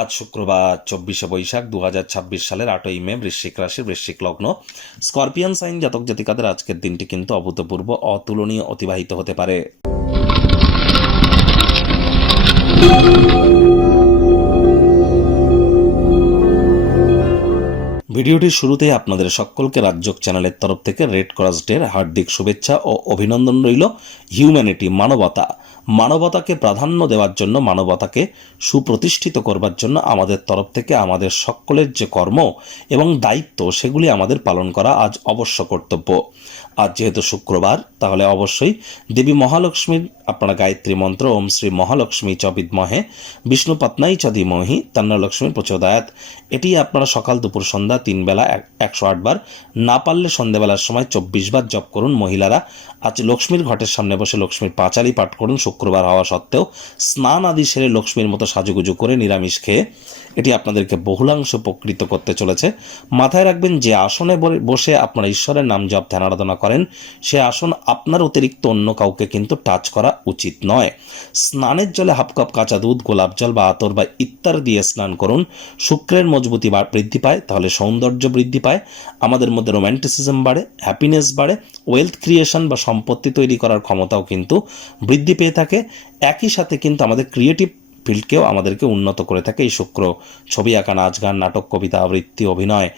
আজ শুক্রবার 24শে বৈশাখ 2026 সালের 8ই মে, বৃশ্চিক রাশি, বৃশ্চিক লগ্ন, স্করপিয়ান সাইন জাতক জাতিকাদের আজকের দিনটি কিন্তু অভূতপূর্ব অতুলনীয় অতিবাহিত হতে পারে। ভিডিওটির শুরুতেই আপনাদের সকলকে রাজযোগ চ্যানেলের তরফ থেকে রেড ক্রস ডের হার্দিক শুভেচ্ছা ও অভিনন্দন রইল। হিউম্যানিটি, মানবতাকে প্রাধান্য দেওয়ার জন্য, মানবতাকে সুপ্রতিষ্ঠিত করবার জন্য আমাদের তরফ থেকে আমাদের সকলের যে কর্ম এবং দায়িত্ব সেগুলি আমাদের পালন করা আজ অবশ্য কর্তব্য। আজ যেহেতু শুক্রবার, তাহলে অবশ্যই দেবী মহালক্ষ্মীর আপনারা গায়ত্রী মন্ত্র ওম শ্রী মহালক্ষ্মী চ বিদ্মহে বিষ্ণু পত্নাই চ ধীমহি তন্নো লক্ষ্মী প্রচোদয়াৎ, এটি আপনারা সকাল দুপুর সন্ধ্যা 3 বেলা 108 বার, না পারলে সন্ধ্যাবেলার সময় 24 বার জপ করুন। মহিলারা আজ লক্ষ্মীর ঘটের সামনে বসে লক্ষ্মীর পাঁচালি পাঠ করুন। শুক্রবার হওয়া সত্ত্বেও স্নান আদি সেরে লক্ষ্মীর মতো সাজুগুজু করে নিরামিষ খেয়ে এটি আপনাদেরকে বহুলাংশ উপকৃত করতে চলেছে। মাথায় রাখবেন, যে আসনে বসে আপনারা ঈশ্বরের নাম জপ ধ্যান আরাধনা করেন, সে আসন আপনার অতিরিক্ত অন্য কাউকে কিন্তু টাচ করা উচিত নয়। স্নানের জলে হাফ কাপ কাঁচা দুধ, গোলাপ জল বা আতর বা ইত্যাদি দিয়ে স্নান করুন। শুক্রের মজবুতি বৃদ্ধি পায়, তাহলে সৌন্দর্য বৃদ্ধি পায়, আমাদের মধ্যে রোম্যান্টিসিজম বাড়ে, হ্যাপিনেস বাড়ে, ওয়েলথ ক্রিয়েশন বা সম্পত্তি তৈরি করার ক্ষমতাও কিন্তু বৃদ্ধি পেয়ে থাকে। একই সাথে কিন্তু আমাদের ক্রিয়েটিভ ফিল্ডকেও আমাদেরকে উন্নত করে থাকে এই শুক্র। ছবি আঁকা, নাচ গান, নাটক, কবিতা, আবৃত্তি, অভিনয়,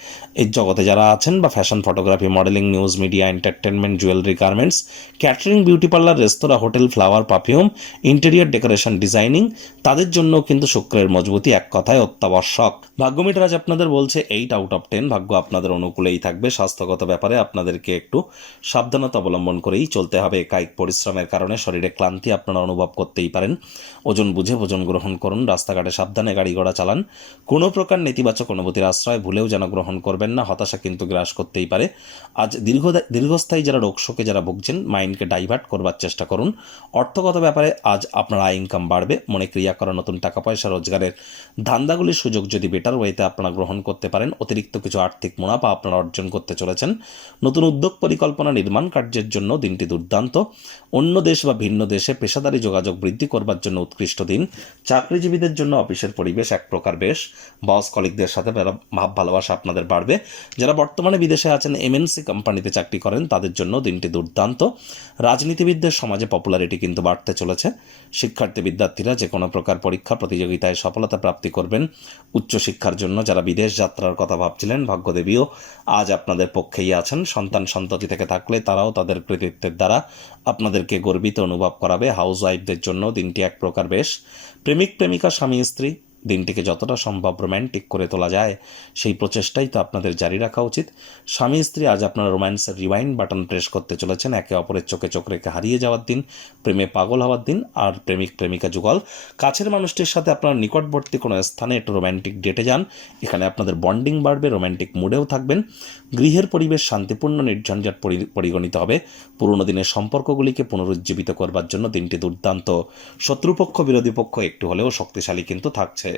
এই জগতে যারা আছেন, বা fashion, photography, modelling, news media, entertainment, jewellery, garments, catering, beauty parlour, restaurant, hotel, flower, perfume, interior decoration, designing, তাদের জন্য কিন্তু শুক্রের মজবুতি এক কথায় অত্যাবশ্যক। ভাগ্যমিটার আজ আপনাদের বলছে 8 আউট অফ 10, ভাগ্য আপনাদের অনুকূলেই থাকবে। স্বাস্থ্যগত ব্যাপারে আপনাদেরকে একটু সাবধানতা অবলম্বন করেই চলতে হবে। কায়িক পরিশ্রমের কারণে শরীরে ক্লান্তি আপনারা অনুভব করতেই পারেন। ওজন বুঝে ভোজন গ্রহণ করুন। রাস্তাঘাটে সাবধানে গাড়ি ঘোড়া চালান। কোনো প্রকার নেতিবাচক অনুভূতির আশ্রয় ভুলেও যেন গ্রহণ করবেন না। হতাশা কিন্তু গ্রাস করতেই পারে। আজ দীর্ঘস্থায়ী যারা রোগশোকে যারা ভুগছেন, মাইন্ডকে ডাইভার্ট করবার চেষ্টা করুন। অর্থগত ব্যাপারে আজ আপনার আয় ইনকাম বাড়বে। মনে ক্রিয়া করা নতুন টাকা পয়সা রোজগারের ধান্দাগুলির সুযোগ যদি বেটার ওয়েতে আপনারা গ্রহণ করতে পারেন, অতিরিক্ত কিছু আর্থিক মুনাফা আপনারা অর্জন করতে চলেছেন। নতুন উদ্যোগ পরিকল্পনা নির্মাণ কার্যের জন্য দিনটি দুর্দান্ত। অন্য দেশ বা ভিন্ন দেশে পেশাদারি যোগাযোগ বৃদ্ধি করবার জন্য উৎকৃষ্ট দিন। চাকরিজীবীদের জন্য অফিসের পরিবেশ এক প্রকার বেশ। বস কলিগদের সাথে ভাব ভালোবাসা আপনাদের বাড়বে। যারা বর্তমানে বিদেশে আছেন, এমএনসি কোম্পানিতে চাকরি করেন, তাদের জন্য দিনটি দুর্দান্ত। রাজনীতিবিদদের সমাজে পপুলারিটি কিন্তু বাড়তে চলেছে। শিক্ষার্থী বিদ্যার্থীরা যে কোনো প্রকার পরীক্ষা প্রতিযোগিতায় সফলতা প্রাপ্তি করবেন। উচ্চশিক্ষার জন্য যারা বিদেশ যাত্রার কথা ভাবছিলেন, ভাগ্যদেবীও আজ আপনাদের পক্ষেই আছেন। সন্তান সন্ততি থেকে থাকলে তারাও তাদের কৃতিত্বের দ্বারা আপনাদেরকে গর্বিত অনুভব করাবে। হাউস ওয়াইফদের জন্য দিনটি এক প্রকার বেশ। প্রেমিক প্রেমিকা, স্বামী স্ত্রী, দিনটিকে যতটা সম্ভব রোম্যান্টিক করে তোলা যায় সেই প্রচেষ্টাই তো আপনাদের জারি রাখা উচিত। স্বামী স্ত্রী আজ আপনারা রোম্যান্সের রিওয়াইন্ড বাটন প্রেস করতে চলেছেন। একে অপরের চোখে চোখ রেখে হারিয়ে যাওয়ার দিন, প্রেমে পাগল হওয়ার দিন। আর প্রেমিক প্রেমিকা যুগল, কাছের মানুষটির সাথে আপনার নিকটবর্তী কোনো স্থানে একটু রোম্যান্টিক ডেটে যান। এখানে আপনাদের বন্ডিং বাড়বে, রোম্যান্টিক মুডেও থাকবেন। গৃহের পরিবেশ শান্তিপূর্ণ, নির্ঝঞ্ঝাট পরিগণিত হবে। পুরনো দিনের সম্পর্কগুলিকে পুনরুজ্জীবিত করবার জন্য দিনটি দুর্দান্ত। শত্রুপক্ষ বিরোধী পক্ষ একটু হলেও শক্তিশালী কিন্তু থাকছে।